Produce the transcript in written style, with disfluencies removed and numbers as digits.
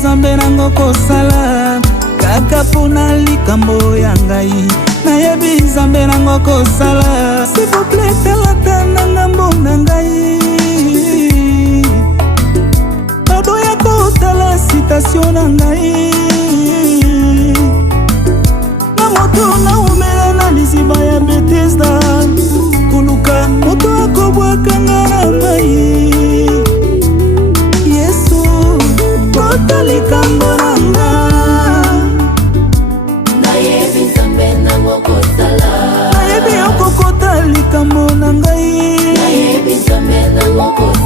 Nzambe nango kosala kaka pona likambo ya ngai. Nayebi Nzambe nango kosala. S'il vous plaît talata na ngambo na ngai. Baboya kotala citation na ngai. Na moto na umela na liziba ya Bethesda. Kuluka moto akobwaka nga na mai. Yesu kota likambo na nga. Nayebi Nzambe nango kosala. Nayebi okokota likambo na ngai. Nayebi Nzambe nango kosala.